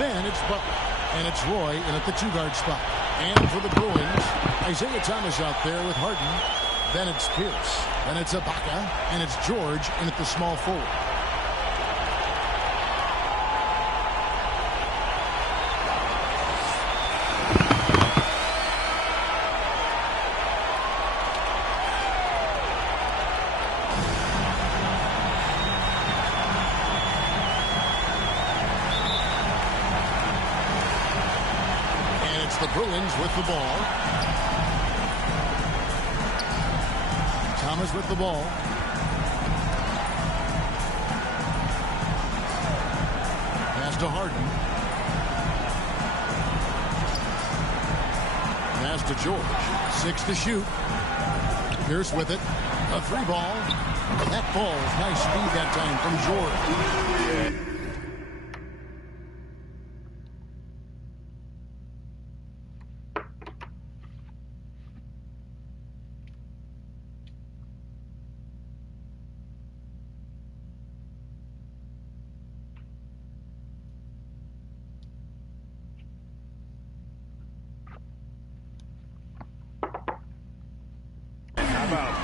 Then it's Butler. And it's Roy in at the 2-guard spot. And for the Bruins, Isaiah Thomas out there with Harden. Then it's Pierce. Then it's Ibaka. And it's George in at the small forward. The Bruins with the ball. Thomas with the ball. Pass to Harden. Pass to George. 6 to shoot. Pierce with it. A 3 ball. That falls. Nice speed that time from George.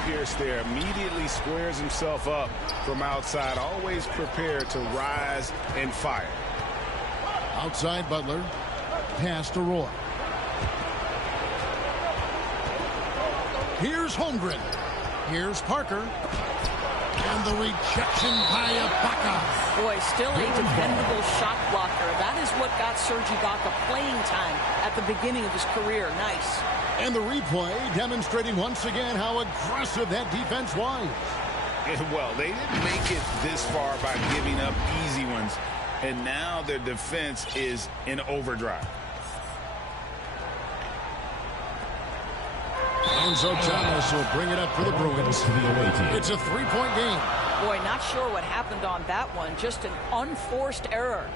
Pierce there immediately squares himself up from outside, always prepared to rise and fire. Outside Butler. Pass to Roy. Here's Holmgren. Here's Parker. And the rejection by Ibaka. Boy, still a dependable shot blocker. That is what got Serge Ibaka playing time at the beginning of his career. Nice. And the replay demonstrating once again how aggressive that defense was. Well, they didn't make it this far by giving up easy ones. And now their defense is in overdrive. And so Thomas will bring it up for the Bruins. It's a 3-point game. Boy, not sure what happened on that one. Just an unforced error.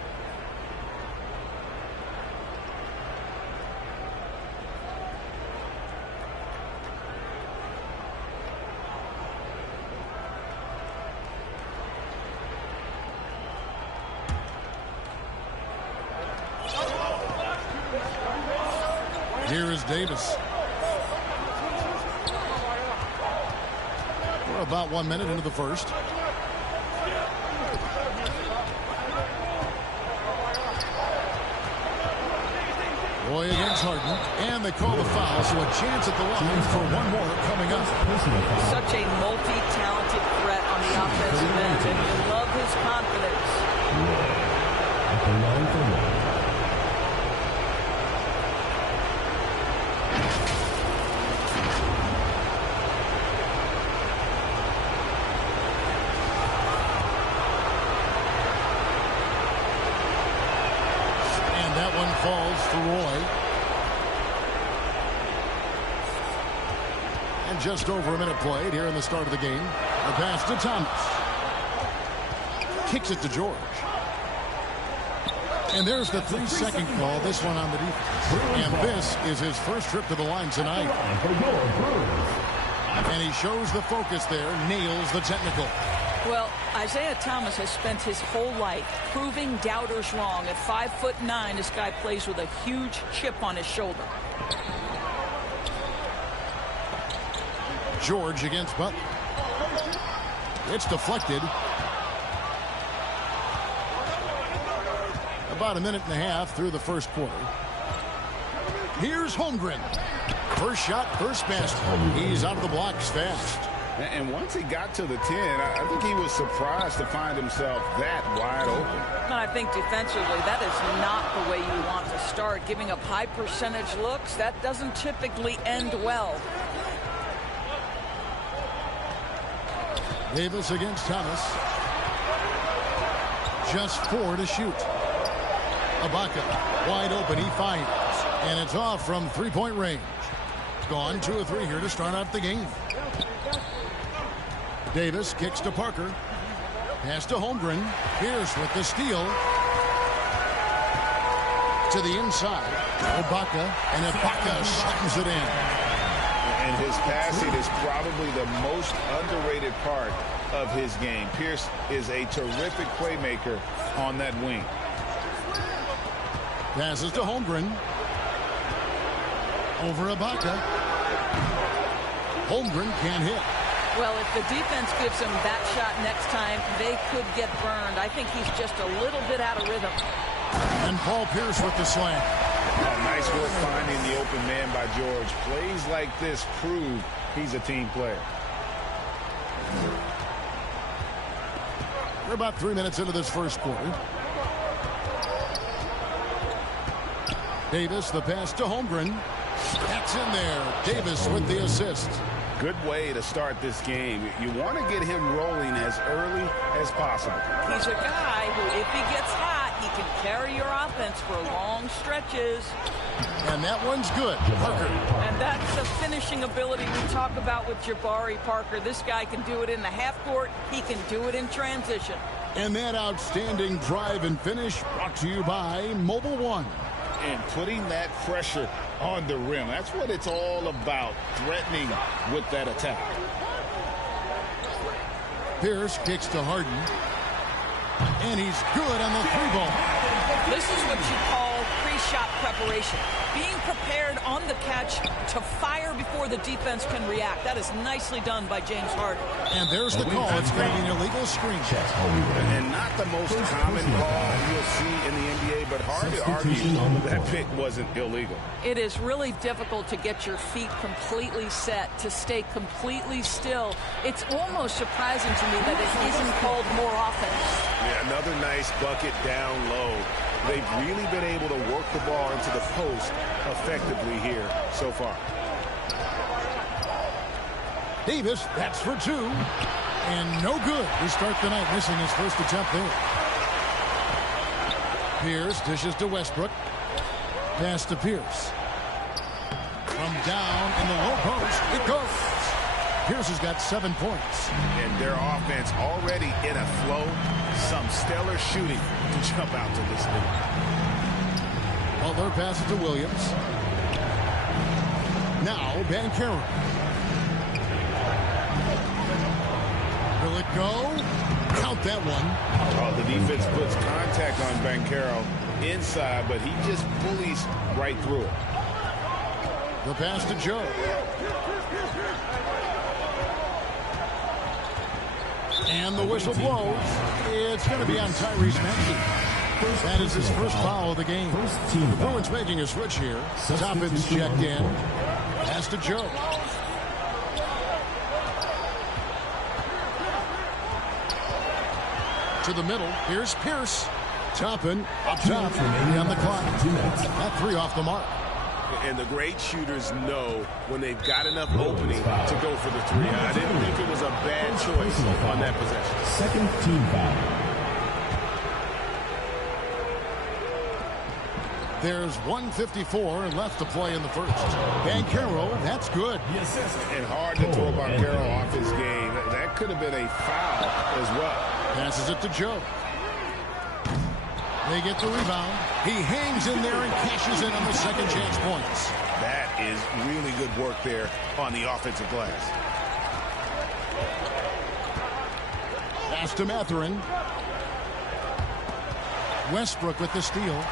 Here is Davis. We're about 1 minute into the first. Roy against Harden. And they call the foul, so a chance at the line for one more coming up. Such a multi-talented threat on the offensive end, and you love his confidence. At the line for one. Falls for Roy. And just over a minute played here in the start of the game. A pass to Thomas. Kicks it to George. And there's the 3-second call, this one on the defense. And this is his first trip to the line tonight. And he shows the focus there, nails the technical. Well, Isaiah Thomas has spent his whole life proving doubters wrong. At 5'9", this guy plays with a huge chip on his shoulder. George against Butler. It's deflected. About a minute and a half through the first quarter. Here's Holmgren. First shot, first basket. He's out of the blocks fast. And once he got to the 10, I think he was surprised to find himself that wide open. And I think defensively, that is not the way you want to start. Giving up high percentage looks, that doesn't typically end well. Davis against Thomas. Just 4 to shoot. Ibaka wide open, he fires. And it's off from 3-point range. Gone 2 of 3 here to start out the game. Davis kicks to Parker. Pass to Holmgren. Pierce with the steal. To the inside. Ibaka. And Ibaka slams it in. And his passing is probably the most underrated part of his game. Pierce is a terrific playmaker on that wing. Passes to Holmgren. Over Ibaka. Holmgren can't hit. Well, if the defense gives him that shot next time, they could get burned. I think he's just a little bit out of rhythm. And Paul Pierce with the slam. Oh, nice work finding the open man by George. Plays like this prove he's a team player. We're about 3 minutes into this first quarter. Davis, the pass to Holmgren. That's in there. Davis with the assist. Good way to start this game. You want to get him rolling as early as possible. He's a guy who, if he gets hot, he can carry your offense for long stretches. And that one's good. Parker. And that's the finishing ability we talk about with Jabari Parker. This guy can do it in the half court. He can do it in transition. And that outstanding drive and finish brought to you by Mobile One. And putting that pressure on the rim. That's what it's all about, threatening with that attack. Pierce kicks to Harden. And he's good on the three ball. This is what you call pre-shot preparation. Being prepared on the catch to fire before the defense can react. That is nicely done by James Harden. And there's the call. It's going to be an illegal screen. And not the most common call you'll see in the NBA, but hard to argue that pick wasn't illegal. It is really difficult to get your feet completely set, to stay completely still. It's almost surprising to me that it isn't called more offense. Yeah, another nice bucket down low. They've really been able to work the ball into the post effectively here so far. Davis, that's for two. And no good to start the night, missing his first attempt there. Pierce dishes to Westbrook. Pass to Pierce. From down in the low post, it goes. Pierce has got 7 points. And their offense already in a flow. Some stellar shooting to jump out to this lead. Butler passes to Williams. Now Banchero. Will it go? Count that one. Oh, the defense puts contact on Banchero inside, but he just bullies right through it. The pass to Joe. And the whistle blows. It's going to be on Tyrese Maxey. That is his first foul of the game. The Bruins making a switch here. Toppin's checked in. Pass to Joe. To the middle. Here's Pierce. Toppin up top. On the clock. That three off the mark. And the great shooters know when they've got enough opening to go for the three. I didn't think it was a bad choice on that possession. Second team foul. There's 1:54 left to play in the first. Banchero, that's good. And hard to throw Banchero off his game. That could have been a foul as well. Passes it to Joe. They get the rebound. He hangs in there and cashes in on the second chance points. That is really good work there on the offensive glass. Pass to Mathurin. Westbrook with the steal.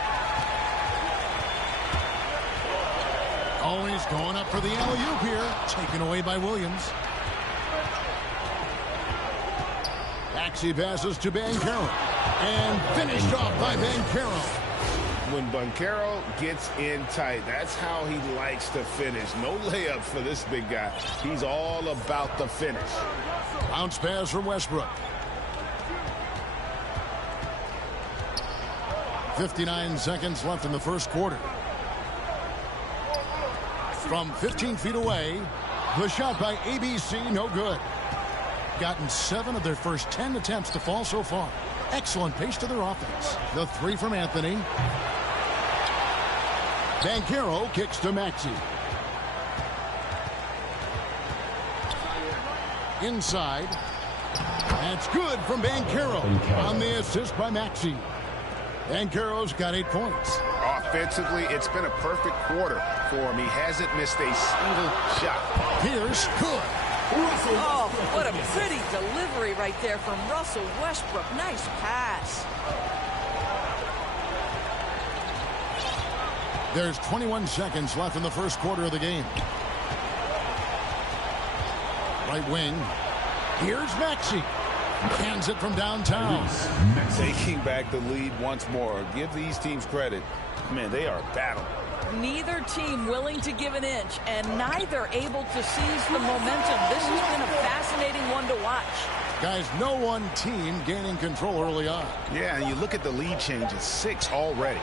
Oh, he's going up for the alley-oop here. Taken away by Williams. Maxey passes to Banchero. And finished off by Banchero. When Banchero gets in tight, that's how he likes to finish. No layup for this big guy. He's all about the finish. Bounce pass from Westbrook. 59 seconds left in the first quarter. From 15 feet away, the shot by ABC, no good. Gotten 7 of their first 10 attempts to fall so far. Excellent pace to their offense. The three from Anthony. Banchero kicks to Maxey. Inside. That's good from Banchero on the assist by Maxey. Banchero's got 8 points. Offensively, it's been a perfect quarter for him. He hasn't missed a single shot. Pierce, good. Oh, what a pretty delivery right there from Russell Westbrook. Nice pass. There's 21 seconds left in the first quarter of the game. Right wing. Here's Maxey. Hands it from downtown. Taking back the lead once more. Give these teams credit. Man, they are battling. Neither team willing to give an inch, and neither able to seize the momentum. This has been a fascinating one to watch. Guys, no one team gaining control early on. Yeah, and you look at the lead changes, 6 already.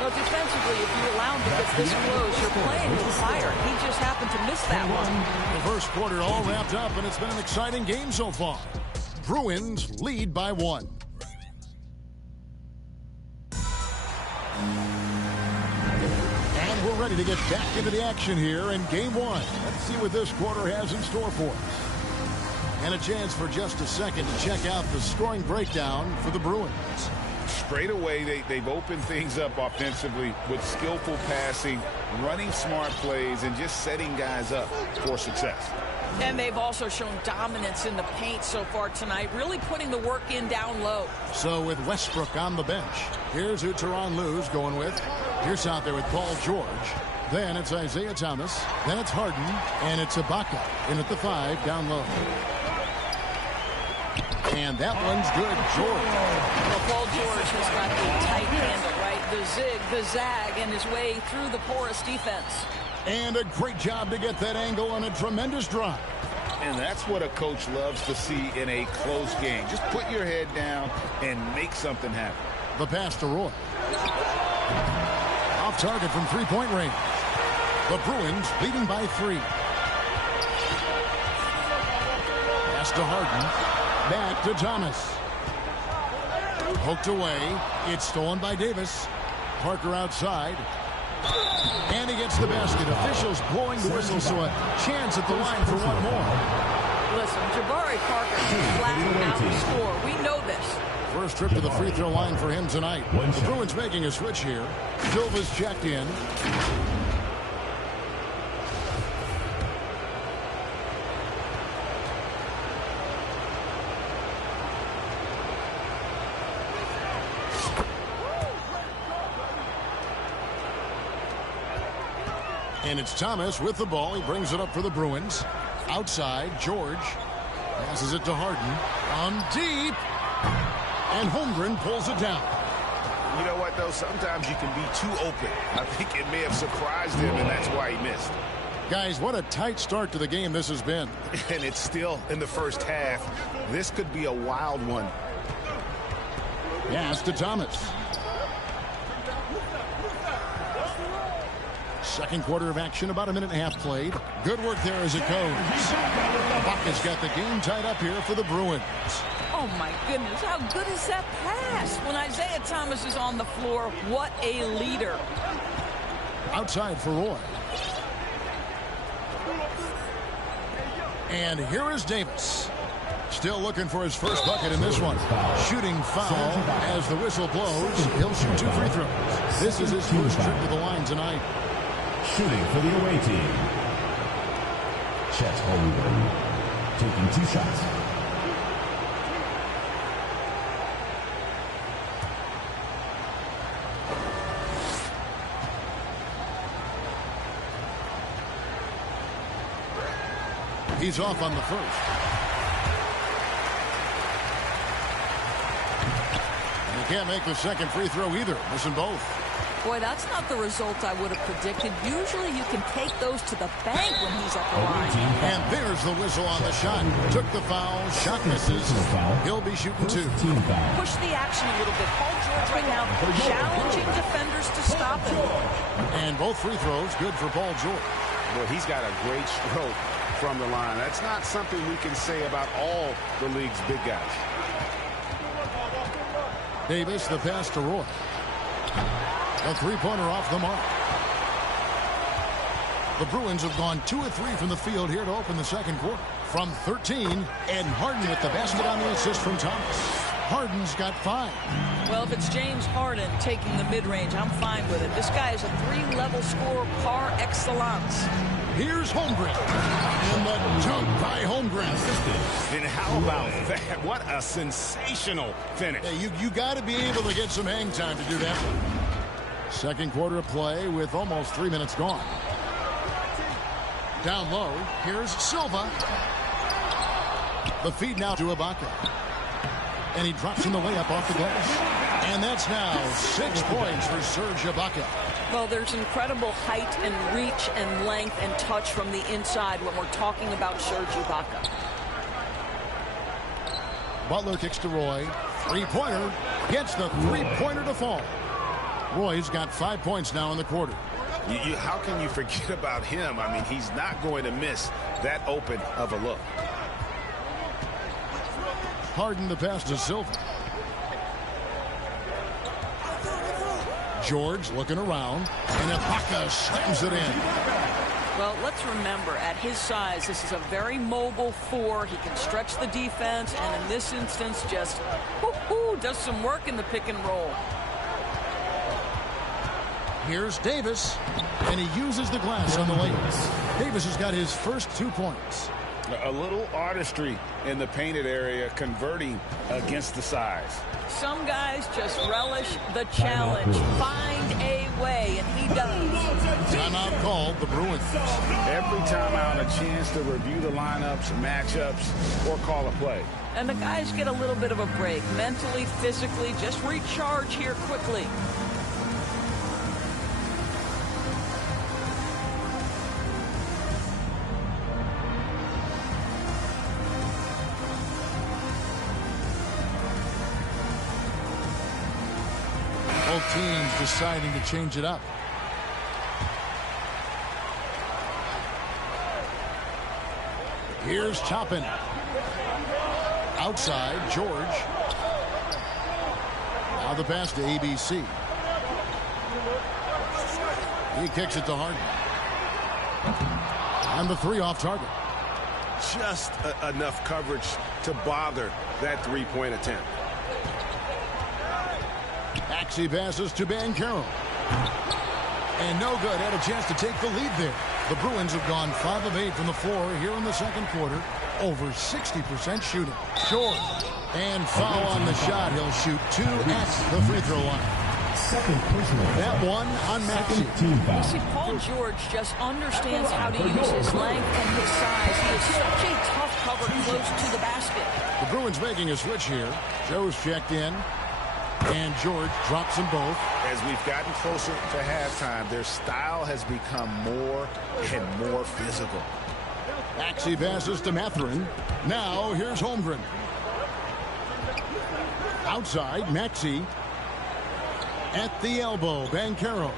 Well, defensively, if you allow him to get this close, you're playing with fire. He just happened to miss that one. The first quarter all wrapped up, and it's been an exciting game so far. Bruins lead by 1. And we're ready to get back into the action here in game 1. Let's see what this quarter has in store for us. And a chance for just a second to check out the scoring breakdown for the Bruins. Straight away, they've opened things up offensively with skillful passing, running smart plays, and just setting guys up for success. And they've also shown dominance in the paint so far tonight, really putting the work in down low. So with Westbrook on the bench, here's who Tyronn Lue's going with. Here's out there with Paul George. Then it's Isaiah Thomas. Then it's Harden. And it's Ibaka in at the 5 down low. And that one's good. George. Well, Paul George has got the tight handle, right? The zig, the zag, and his way through the porous defense. And a great job to get that angle on a tremendous drive. And that's what a coach loves to see in a close game. Just put your head down and make something happen. The pass to Roy. Off target from three-point range. The Bruins leading by 3. Pass to Harden. Back to Thomas. Poked away. It's stolen by Davis. Parker outside. And he gets the basket. Officials blowing the whistle, so a chance at the line for one more. Listen, Jabari Parker can flat out score. We know this. First trip to the free throw line for him tonight. The Bruins making a switch here. Silva's checked in. And it's Thomas with the ball. He brings it up for the Bruins. Outside, George passes it to Harden. On deep. And Holmgren pulls it down. You know what, though? Sometimes you can be too open. I think it may have surprised him, and that's why he missed. Guys, what a tight start to the game this has been. And it's still in the first half. This could be a wild one. Pass to Thomas. Second quarter of action, about a minute and a half played. Good work there as it goes. Buckett's got the game tied up here for the Bruins. Oh, my goodness. How good is that pass? When Isaiah Thomas is on the floor, what a leader. Outside for Roy. And here is Davis. Still looking for his first bucket in this one. Shooting foul as the whistle blows. He'll shoot 2 free throws. This is his first trip to the line tonight. Shooting for the away team. Chet Holmgren taking 2 shots. He's off on the first. And he can't make the second free throw either. Missing both. Boy, that's not the result I would have predicted. Usually you can take those to the bank when he's at the line. And there's the whistle on the shot. Took the foul. Shot misses. He'll be shooting 2. Push the action a little bit. Paul George right now challenging defenders to stop him. And both free throws good for Paul George. Well, he's got a great stroke from the line. That's not something we can say about all the league's big guys. Davis, the pass to Roy. A three-pointer off the mark. The Bruins have gone 2 of 3 from the field here to open the second quarter. From 13, and Harden with the basket on the assist from Thomas. Harden's got 5. Well, if it's James Harden taking the mid-range, I'm fine with it. This guy is a 3-level scorer par excellence. Here's Holmgren. And the dunk by Holmgren. And how about that? What a sensational finish. Hey, you got to be able to get some hang time to do that one. Second quarter of play with almost 3 minutes gone. Down low, here's Silva. The feed now to Ibaka. And he drops in the layup off the glass. And that's now 6 points for Serge Ibaka. Well, there's incredible height and reach and length and touch from the inside when we're talking about Serge Ibaka. Butler kicks to Roy. Three-pointer. Gets the three-pointer to fall. Roy's got 5 points now in the quarter. How can you forget about him? I mean, he's not going to miss that open of a look. Harden the pass to Silva. George looking around, and Ibaka slams it in. Well, let's remember, at his size, this is a very mobile four. He can stretch the defense, and in this instance, just does some work in the pick and roll. Here's Davis, and he uses the glass on the layups. Davis has got his first 2 points. A little artistry in the painted area, converting against the size. Some guys just relish the challenge. Find a way, and he does. Timeout called, the Bruins. Every timeout, a chance to review the lineups, matchups, or call a play. And the guys get a little bit of a break. Mentally, physically, just recharge here quickly. Both teams deciding to change it up. Here's Toppin. Outside, George. Now the pass to ABC. He kicks it to Harden. And the three off target. Just enough coverage to bother that three-point attempt. Maxey passes to Banchero. And no good. Had a chance to take the lead there. The Bruins have gone 5 of 8 from the floor here in the second quarter. Over 60% shooting. Short. And foul on the shot. He'll shoot 2 at the free throw line. Second personal. That one on Maxey. You see, Paul George just understands how to use his length and his size. He is such a tough cover close to the basket. The Bruins making a switch here. Joe's checked in. And George drops them both. As we've gotten closer to halftime, their style has become more and more physical. Maxey passes to Mathurin. Now here's Holmgren. Outside, Maxey. At the elbow, Banchero.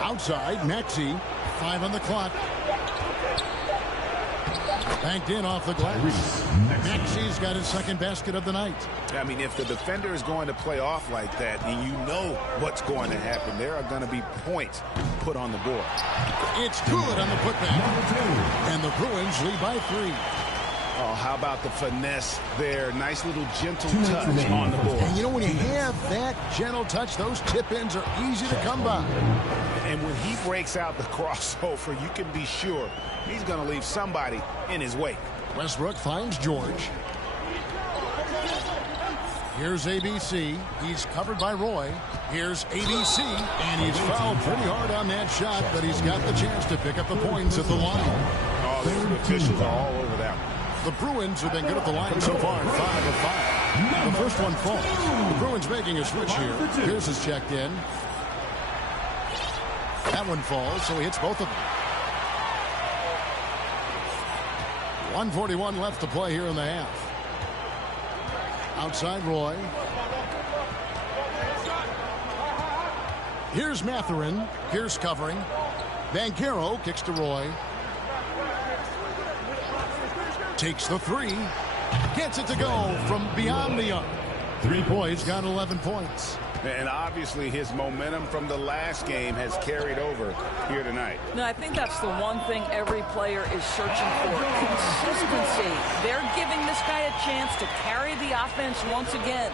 Outside, Maxey. 5 on the clock. Banked in off the glass. Maxey's got his second basket of the night. I mean, if the defender is going to play off like that, and you know what's going to happen, there are going to be points put on the board. It's good on the putback. And the Bruins lead by 3. Oh, how about the finesse there? Nice little gentle touch on the board. And you know, when you have that gentle touch, those tip-ins are easy to come by. And when he breaks out the crossover, you can be sure he's going to leave somebody in his wake. Westbrook finds George. Here's ABC. He's covered by Roy. Here's ABC. And he's fouled pretty hard on that shot, but he's got the chance to pick up the points at the line. Oh, the officials are all over that one. The Bruins have been good at the line so far, 5 of 5. The first one falls. The Bruins making a switch here. Pierce is checked in. That one falls, so he hits both of them. 1:41 left to play here in the half. Outside Roy. Here's Mathurin. Here's covering. Banchero kicks to Roy. Takes the 3. Gets it to go from beyond the arc. 3 points, got 11 points. And obviously his momentum from the last game has carried over here tonight. No, I think that's the one thing every player is searching for. Consistency. They're giving this guy a chance to carry the offense once again.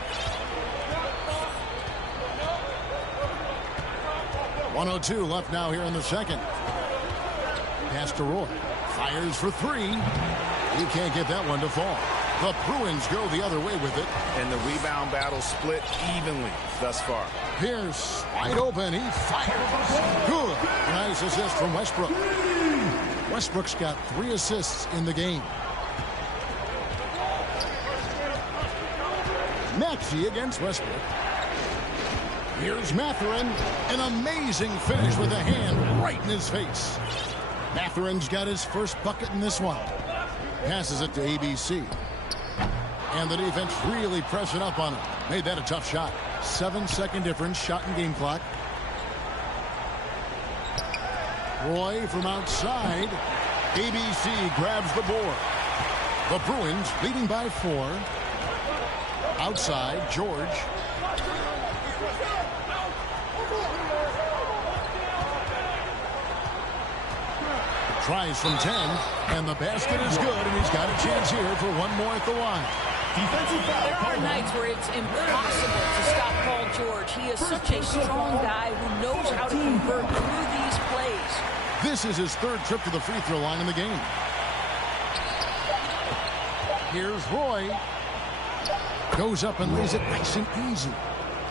1:02 left now here in the second. Pass to Roy. Fires for 3. He can't get that one to fall. The Bruins go the other way with it. And the rebound battle split evenly thus far. Pierce, wide open. He fires. Good. Nice assist from Westbrook. Westbrook's got 3 assists in the game. Maxey against Westbrook. Here's Mathurin. An amazing finish with a hand right in his face. Mathurin's got his first bucket in this one. Passes it to ABC. And the defense really pressing up on him. Made that a tough shot. 7-second difference, shot and game clock. Roy from outside. ABC grabs the board. The Bruins leading by 4. Outside, George. Tries from 10, and the basket is good, and he's got a chance here for one more at the line. There are nights where it's impossible to stop Paul George. He is such a strong guy who knows how to convert through these plays. This is his 3rd trip to the free throw line in the game. Here's Roy. Goes up and lays it nice and easy.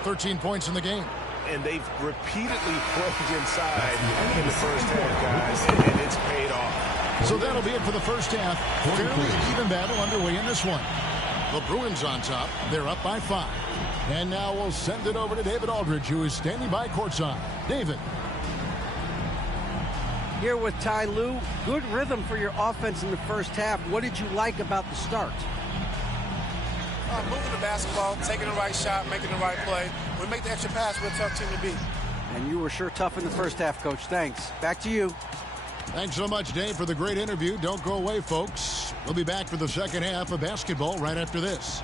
13 points in the game. And they've repeatedly worked inside in the first half, guys, and it's paid off. So that'll be it for the first half. Fairly even battle underway in this one. The Bruins on top. They're up by 5. And now we'll send it over to David Aldridge, who is standing by courtside. David. Here with Ty Lue. Good rhythm for your offense in the first half. What did you like about the start? Moving the basketball, taking the right shot, making the right play. We make the extra pass, we're a tough team to beat. And you were sure tough in the first half, Coach. Thanks. Back to you. Thanks so much, Dave, for the great interview. Don't go away, folks. We'll be back for the second half of basketball right after this.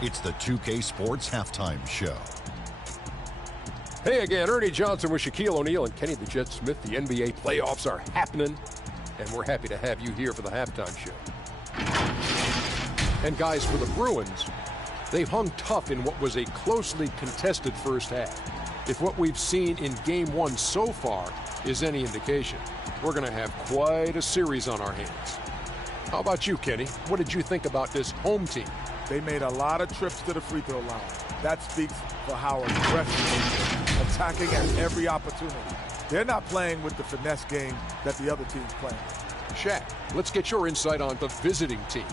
It's the 2K Sports Halftime Show. Hey again, Ernie Johnson with Shaquille O'Neal and Kenny the Jet Smith. The NBA playoffs are happening, and we're happy to have you here for the halftime show. And guys, for the Bruins, they've hung tough in what was a closely contested first half. If what we've seen in Game 1 so far is any indication, we're going to have quite a series on our hands. How about you, Kenny? What did you think about this home team? They made a lot of trips to the free throw line. That speaks for how aggressive they are, attacking at every opportunity. They're not playing with the finesse game that the other team's playing. Shaq, let's get your insight on the visiting team.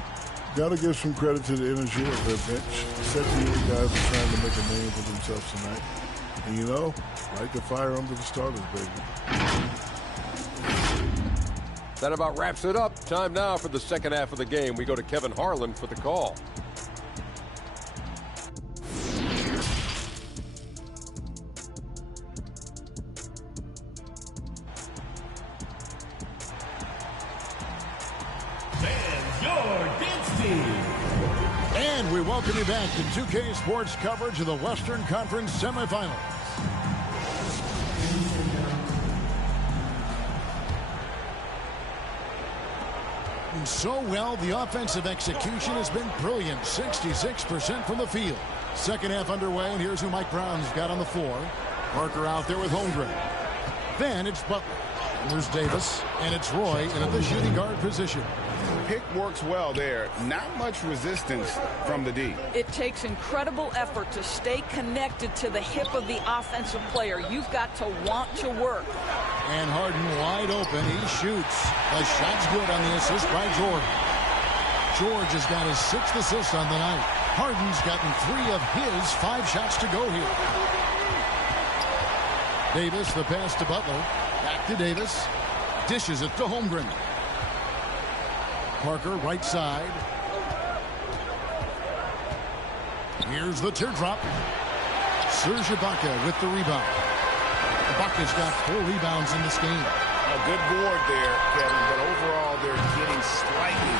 Got to give some credit to the energy of their bench. Second-year guys are trying to make a name for themselves tonight. And, you know, light the fire under the starters, baby. That about wraps it up. Time now for the second half of the game. We go to Kevin Harlan for the call. And we welcome you back to 2K Sports coverage of the Western Conference semifinals. And so well, the offensive execution has been brilliant. 66% from the field. Second half underway, and here's who Mike Brown's got on the floor. Parker out there with Holmgren. Then it's Butler. There's Davis, and it's Roy in the shooting guard position. Pick works well there. Not much resistance from the D. It takes incredible effort to stay connected to the hip of the offensive player. You've got to want to work. And Harden wide open. He shoots. The shot's good on the assist by Jordan. George has got his 6th assist on the night. Harden's gotten 3 of his 5 shots to go here. Davis, the pass to Butler. Back to Davis. Dishes it to Holmgren. Parker, right side. Here's the teardrop. Serge Ibaka with the rebound. Ibaka's got 4 rebounds in this game. A good board there, Kevin, but overall they're getting slightly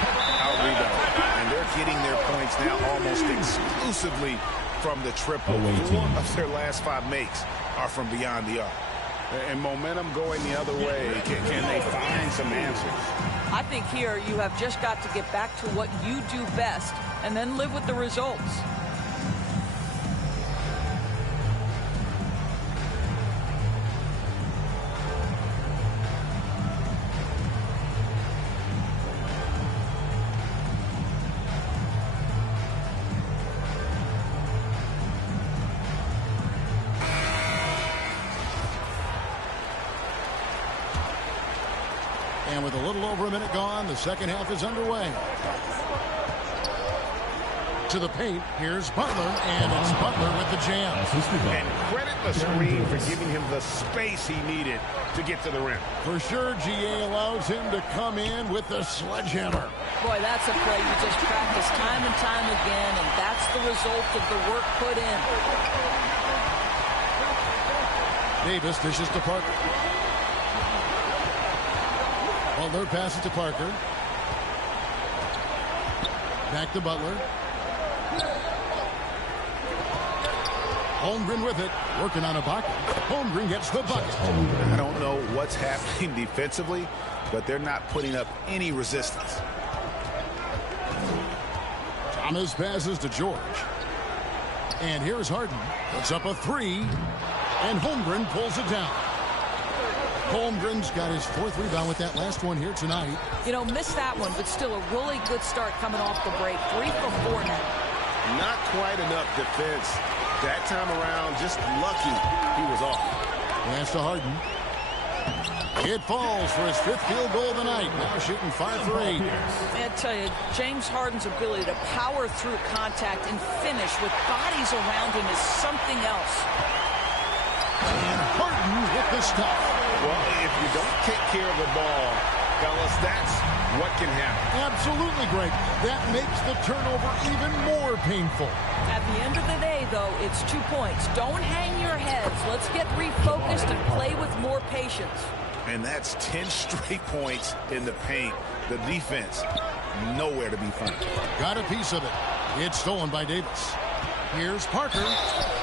out-rebounded. And they're getting their points now almost exclusively from the triple. 4 of their last 5 makes are from beyond the arc. And momentum going the other way. Can they find some answers? I think here you have just got to get back to what you do best and then live with the results. And with a little over a minute gone, the second half is underway. To the paint, here's Butler, and it's Butler with the jam. And credit the screen for giving him the space he needed to get to the rim. For sure, GA allows him to come in with the sledgehammer. Boy, that's a play you just practice time and time again, and that's the result of the work put in. Davis dishes to Parker. Butler passes to Parker. Back to Butler. Holmgren with it, working on Ibaka. Holmgren gets the bucket. I don't know what's happening defensively, but they're not putting up any resistance. Thomas passes to George. And here's Harden. Puts up a three, and Holmgren pulls it down. Holmgren's got his fourth rebound with that last one here tonight. You know, missed that one, but still a really good start coming off the break. 3 for 4 now. Not quite enough defense. That time around, just lucky he was off. Pass to Harden. It falls for his 5th field goal of the night. Now shooting 5 for 8. I tell you, James Harden's ability to power through contact and finish with bodies around him is something else. And Harden with the stuff. Well, if you don't take care of the ball, fellas, that's what can happen. Absolutely, Greg. That makes the turnover even more painful. At the end of the day, though, it's 2 points. Don't hang your heads. Let's get refocused and play with more patience. And that's 10 straight points in the paint. The defense, nowhere to be found. Got a piece of it. It's stolen by Davis. Here's Parker.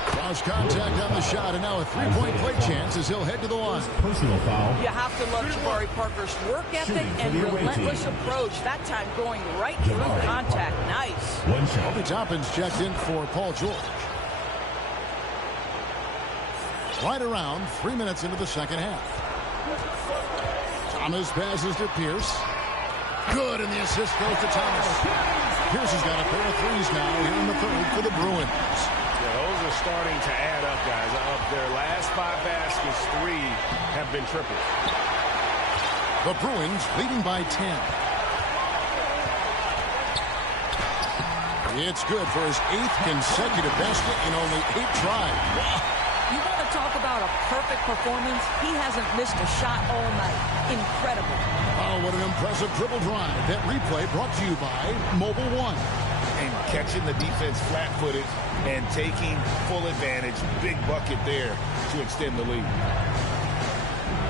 Cross contact on the shot, and now a three-point play chance as he'll head to the line. Personal foul. You have to love Jabari Parker's work ethic and relentless approach. That time going right through contact. Nice. One shot. Obi Toppin's checked in for Paul George. Right around 3 minutes into the second half. Thomas passes to Pierce. Good, and the assist goes to Thomas. Pierce has got a pair of threes now here in the third for the Bruins. Yeah, those are starting to add up, guys. Of their last 5 baskets, 3 have been triples. The Bruins leading by 10. It's good for his 8th consecutive basket in only 8 tries. Wow. You want to talk about a perfect performance? He hasn't missed a shot all night. Incredible. Oh, what an impressive triple drive. That replay brought to you by Mobile One. And catching the defense flat-footed and taking full advantage. Big bucket there to extend the lead.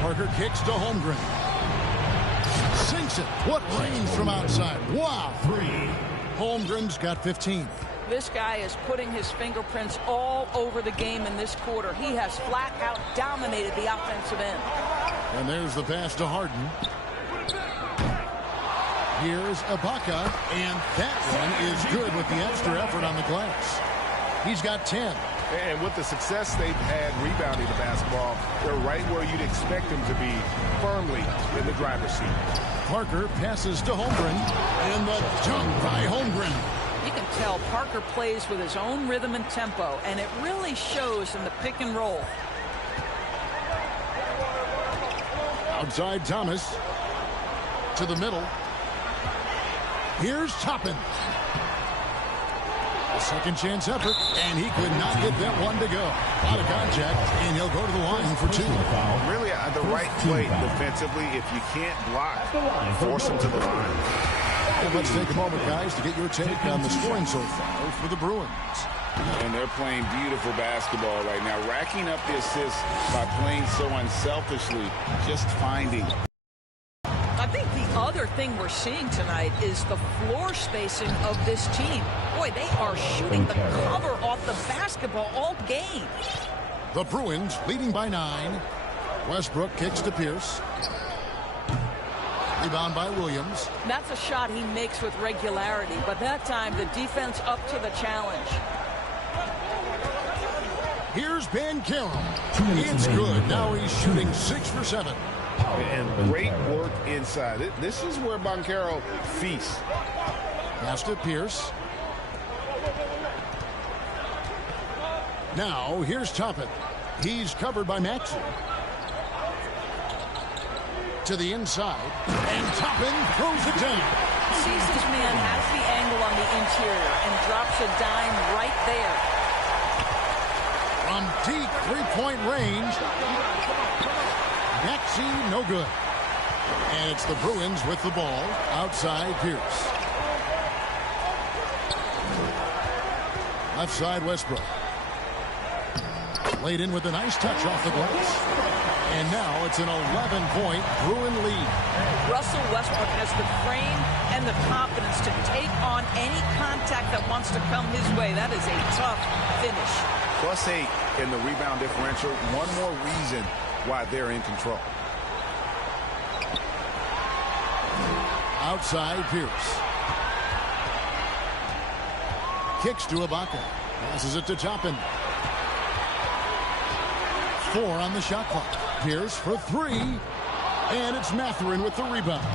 Parker kicks to Holmgren. Sinks it. What range from outside. Wow. 3. Holmgren's got 15. This guy is putting his fingerprints all over the game in this quarter. He has flat out dominated the offensive end. And there's the pass to Harden. Here's Ibaka, and that one is good with the extra effort on the glass. He's got 10. And with the success they've had rebounding the basketball, they're right where you'd expect them to be, firmly in the driver's seat. Parker passes to Holmgren, and the dunk by Holmgren. You can tell Parker plays with his own rhythm and tempo, and it really shows in the pick and roll. Outside Thomas. To the middle. Here's Toppin. A second chance effort, and he could not get that one to go. Out of contact, and he'll go to the line for 2. Really the right play defensively. If you can't block, force him to the line. And let's take a moment, guys, to get your take on the scoring so far for the Bruins. And they're playing beautiful basketball right now, racking up the assists by playing so unselfishly, just finding. I think the other thing we're seeing tonight is the floor spacing of this team. Boy, they are shooting the cover off the basketball all game. The Bruins leading by 9. Westbrook kicks to Pierce. Rebound by Williams. That's a shot he makes with regularity, but that time the defense up to the challenge. Here's Banchero. It's good. Now he's shooting 6 for 7. And great work inside. This is where Banchero feasts. Pass to Pierce. Now here's Toppin. He's covered by Maxey. To the inside, and Toppin throws it down. Sees his man has the angle on the interior and drops a dime right there. From deep three-point range, Maxey no good. And it's the Bruins with the ball outside Pierce. Left side Westbrook. Laid in with a nice touch off the glass. And now it's an 11-point Bruin lead. Russell Westbrook has the frame and the confidence to take on any contact that wants to come his way. That is a tough finish. +8 in the rebound differential. One more reason why they're in control. Outside Pierce. Kicks to Ibaka. Passes it to Toppin. 4 on the shot clock. Pierce for 3. And it's Mathurin with the rebound.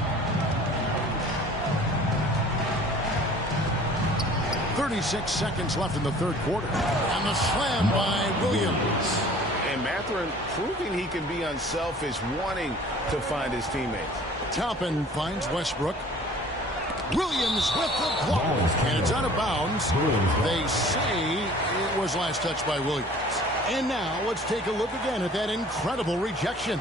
36 seconds left in the third quarter. And the slam by Williams. And Mathurin proving he can be unselfish, wanting to find his teammates. Toppin finds Westbrook. Williams with the block. And it's out of bounds. They say it was last touched by Williams. And now let's take a look again at that incredible rejection.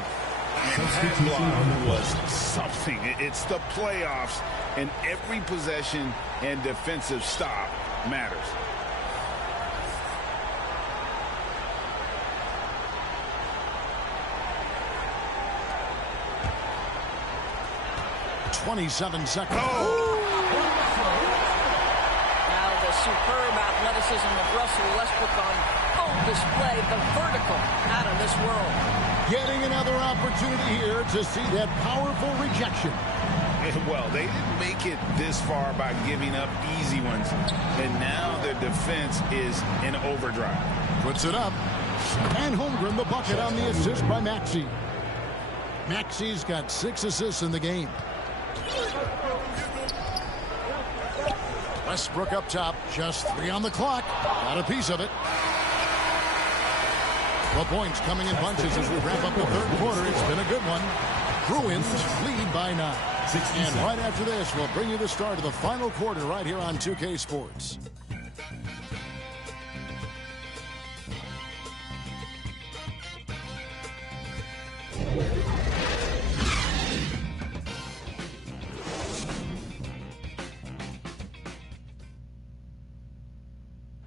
That block was something. It's the playoffs, and every possession and defensive stop matters. .27 seconds. Now the superb athleticism of Russell Westbrook on full display. The vertical out of this world. Getting another opportunity here to see that powerful rejection. Well, they didn't make it this far by giving up easy ones. And now their defense is in overdrive. Puts it up. And Holmgren the bucket on the assist by Maxey. Maxey's got 6 assists in the game. Westbrook up top. Just 3 on the clock. Got a piece of it. Well, points coming in bunches as we wrap up the third quarter. It's been a good one. Bruins lead by 9. And right after this, we'll bring you the start of the final quarter right here on 2K Sports.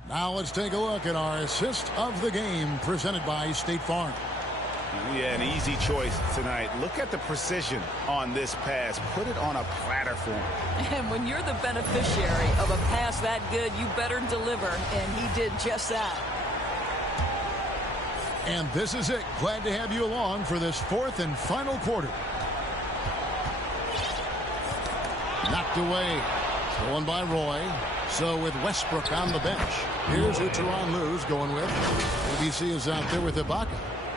Now let's take a look at our assist of the game presented by State Farm. Yeah, an easy choice tonight. Look at the precision on this pass. Put it on a platter for him. And when you're the beneficiary of a pass that good, you better deliver. And he did just that. And this is it. Glad to have you along for this fourth and final quarter. Knocked away. Stolen by Roy. So with Westbrook on the bench, here's who Tyronn Lue's going with. ABC is out there with Ibaka.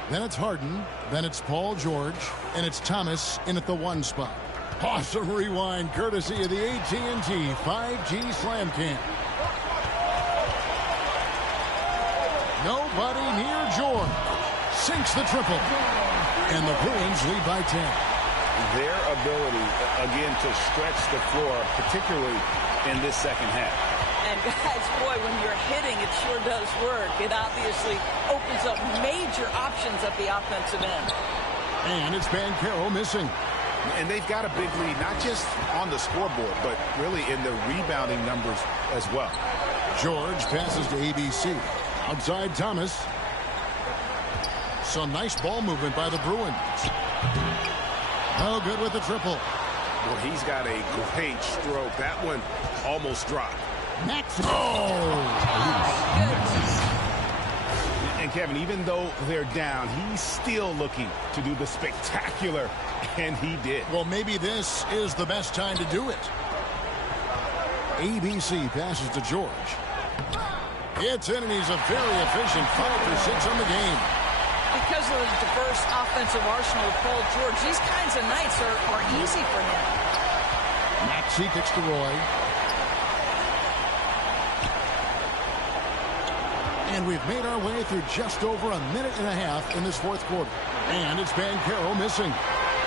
Then it's Harden. Then it's Paul George. And it's Thomas in at the 1 spot. Awesome rewind courtesy of the AT&T 5G Slam Cam. Nobody near George. Sinks the triple. And the Bruins lead by 10. Their ability, again, to stretch the floor, particularly in this second half. And guys, boy, when you're hitting, it sure does work. It obviously opens up major options at the offensive end. And it's Banchero missing. And they've got a big lead, not just on the scoreboard, but really in the rebounding numbers as well. George passes to ABC. Outside Thomas. Some nice ball movement by the Bruins. Oh, good with the triple. Well, he's got a great stroke. That one almost dropped. Max. Oh! And Kevin, even though they're down, he's still looking to do the spectacular, and he did. Well, maybe this is the best time to do it. ABC passes to George. It's in, and he's a very efficient 5 for 6 on the game. Because of the diverse offensive arsenal of Paul George, these kinds of nights are easy for him. Maxey kicks to Roy. And we've made our way through just over a minute and a half in this fourth quarter. And it's Banchero missing.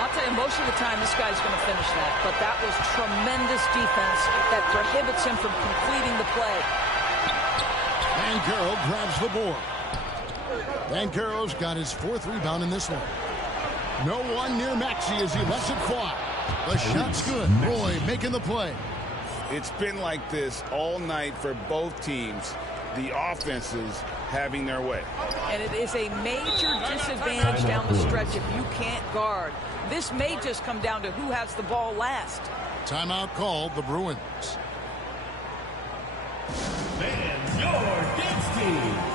I'll tell you, most of the time this guy's going to finish that. But that was tremendous defense that prohibits him from completing the play. Banchero grabs the board. Banchero's got his 4th rebound in this one. No one near Maxey as he lets it fly. The shot's good. Roy making the play. It's been like this all night for both teams. The offenses having their way. And it is a major disadvantage down the stretch if you can't guard. This may just come down to who has the ball last. Timeout called, the Bruins. Fans, your dance team.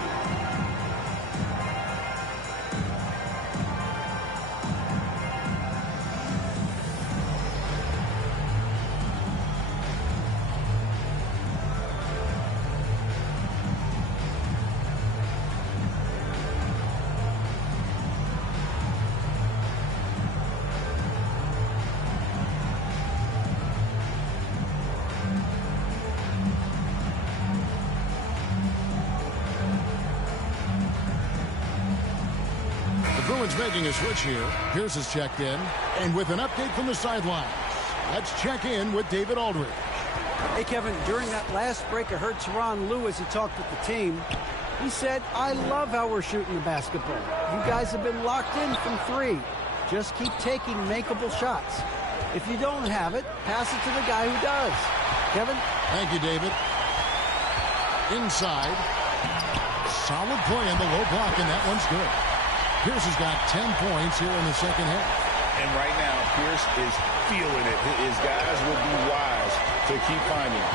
Making a switch here. Pierce is checked in. And with an update from the sidelines, let's check in with David Aldridge. Hey, Kevin, during that last break, I heard Tyronn Lue as he talked with the team. He said, I love how we're shooting the basketball. You guys have been locked in from 3. Just keep taking makeable shots. If you don't have it, pass it to the guy who does. Kevin? Thank you, David. Inside. Solid play in the low block, and that one's good. Pierce has got 10 points here in the second half. And right now, Pierce is feeling it. His guys will be wise to keep finding him.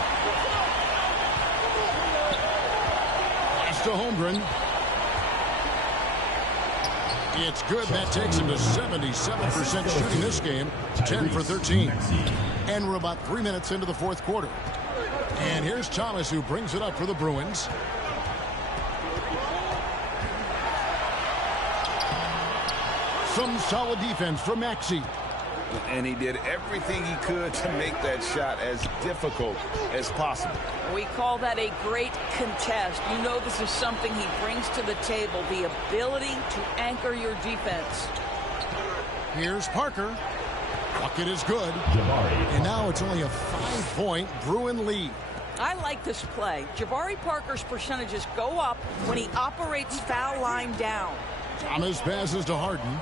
Pass to Holmgren. It's good. That takes him to 77% shooting this game. 10 for 13. And we're about 3 minutes into the 4th quarter. And here's Thomas, who brings it up for the Bruins. Some solid defense from Maxey. And he did everything he could to make that shot as difficult as possible. We call that a great contest. You know this is something he brings to the table, the ability to anchor your defense. Here's Parker. Bucket is good. And now it's only a 5-point Bruin lead. I like this play. Jabari Parker's percentages go up when he operates foul line down. Thomas passes to Harden.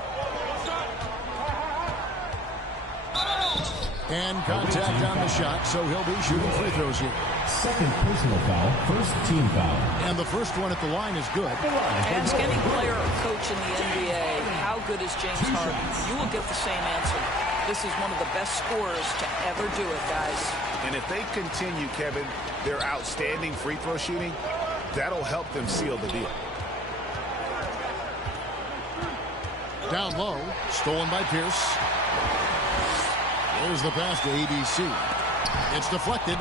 And contact on the shot, so he'll be shooting free throws here. Second personal foul, first team foul. And the first one at the line is good. Ask any player or coach in the NBA, how good is James Harden? You will get the same answer. This is one of the best scorers to ever do it, guys. And if they continue, Kevin, their outstanding free throw shooting, that'll help them seal the deal. Down low, stolen by Pierce. There's the pass to ABC. It's deflected.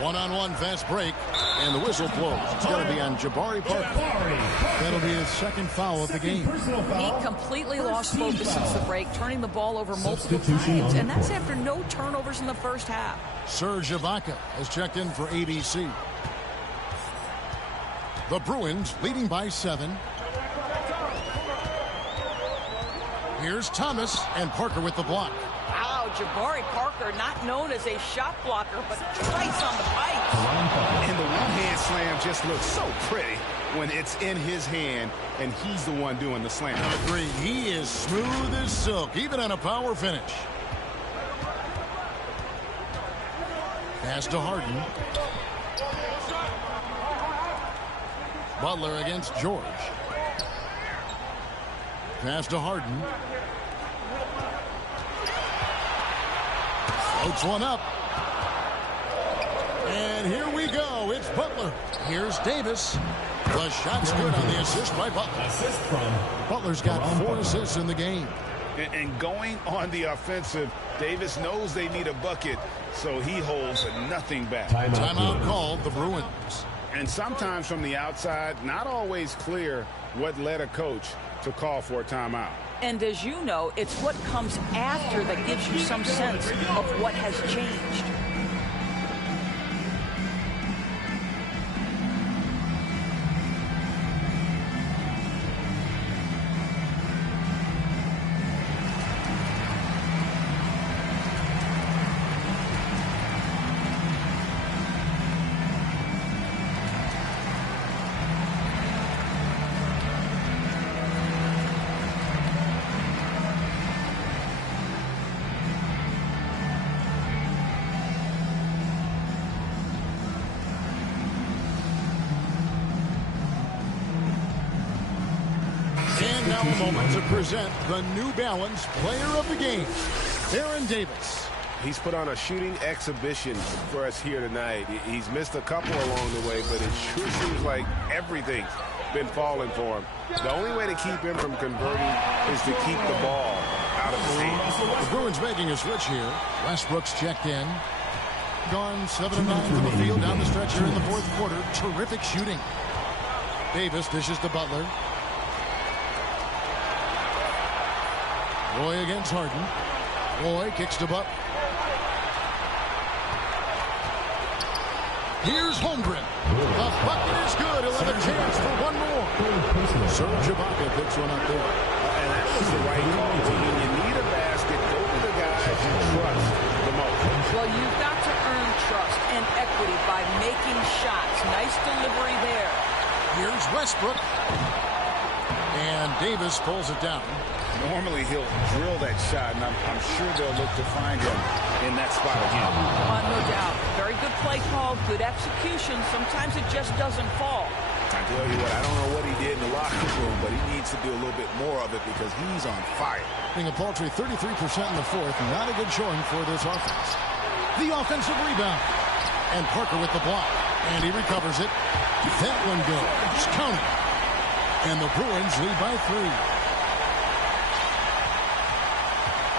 One-on-one fast break, and the whistle blows. It's going to be on Jabari Parker. That'll be his second foul of the game. He completely lost focus since the break, turning the ball over multiple times, and that's after no turnovers in the first half. Serge Ibaka has checked in for ABC. The Bruins leading by 7. Here's Thomas and Parker with the block. Wow, Jabari Parker, not known as a shot blocker, but twice on the pipes. And the one-hand slam just looks so pretty when it's in his hand and he's the one doing the slam. I agree. He is smooth as silk, even on a power finish. Pass to Harden. Butler against George. Pass to Harden. Floats one up. And here we go. It's Butler. Here's Davis. The shot's good on the assist by Butler. Assist from Butler's got 4 assists in the game. And going on the offensive, Davis knows they need a bucket, so he holds nothing back. Timeout called, the Bruins. And sometimes from the outside, not always clear what led a coach to call for a timeout. And as you know, it's what comes after that gives you some sense of what has changed. Now a moment to present the New Balance Player of the Game, Aaron Davis. He's put on a shooting exhibition for us here tonight. He's missed a couple along the way, but it sure seems like everything's been falling for him. The only way to keep him from converting is to keep the ball out of his hands. The Bruins making a switch here. Westbrook's checked in. Gone 7 of 9 from the field down the stretch here in the fourth quarter. Terrific shooting. Davis dishes to Butler. Roy against Harden. Roy kicks to Butler. Here's Holmgren. The bucket is good. He'll have a chance for one more. Serge Ibaka picks one up there. And that was the right call. When you need a basket, go to the guys you trust the most. Well, you've got to earn trust and equity by making shots. Nice delivery there. Here's Westbrook. And Davis pulls it down. Normally he'll drill that shot, and I'm sure they'll look to find him in that spot again. No doubt. Very good play call, good execution. Sometimes it just doesn't fall. I tell you what, I don't know what he did in the locker room, but he needs to do a little bit more of it because he's on fire. Being a paltry 33% in the fourth, not a good showing for this offense. The offensive rebound. And Parker with the block. And he recovers it. That one goes. Count it. And the Bruins lead by 3.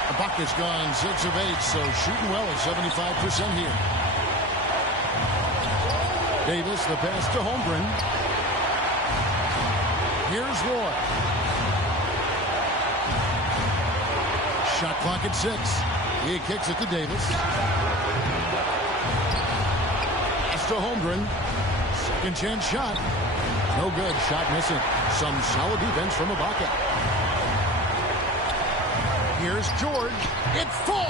Ibaka's gone 6 of 8, so shooting well at 75% here. Davis, the pass to Holmgren. Here's Roy. Shot clock at 6. He kicks it to Davis. Pass to Holmgren. Second chance shot. No good. Shot missing. Some solid defense from Ibaka. Here's George. It falls.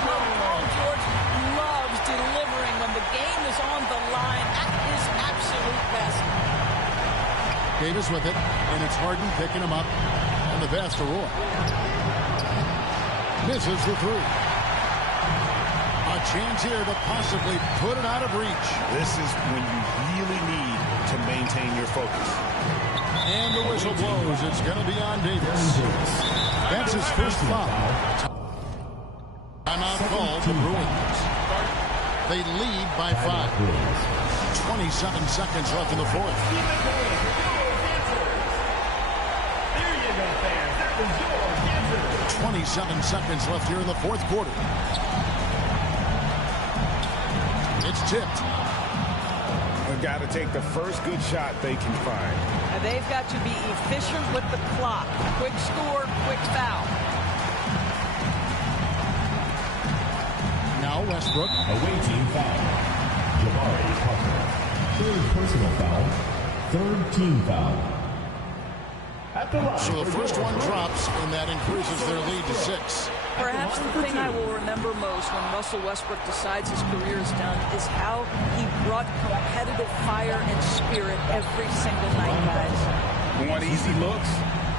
Paul George loves delivering when the game is on the line at his absolute best. Davis with it, and it's Harden picking him up. And the pass to Roy. Misses the 3. A chance here to possibly put it out of reach. This is when you really need to maintain your focus. And the whistle blows. It's going to be on Davis. That's his first foul. Timeout called the Bruins. They lead by 5. 27 seconds left in the fourth. 27 seconds left here in the fourth quarter. It's tipped. They've got to take the first good shot they can find. And they've got to be efficient with the clock. Quick score, quick foul. Now Westbrook. Away team foul. Jabari Parker. Third personal foul. Third team foul. At the line. So the first one drops, and that increases their lead to 6. Perhaps the thing I will remember most when Russell Westbrook decides his career is done is how he brought competitive fire and spirit every single night, guys. Want easy looks?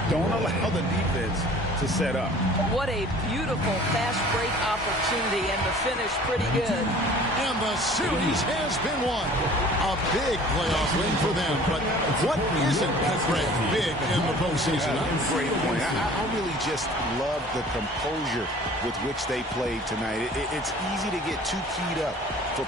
Don't allow the defense to set up. What a beautiful fast break opportunity, and the finish pretty good. And the series has been won. A big playoff win for them, but what isn't Greg big in the postseason? Great point. I really just love the composure with which they played tonight. It's easy to get too keyed up for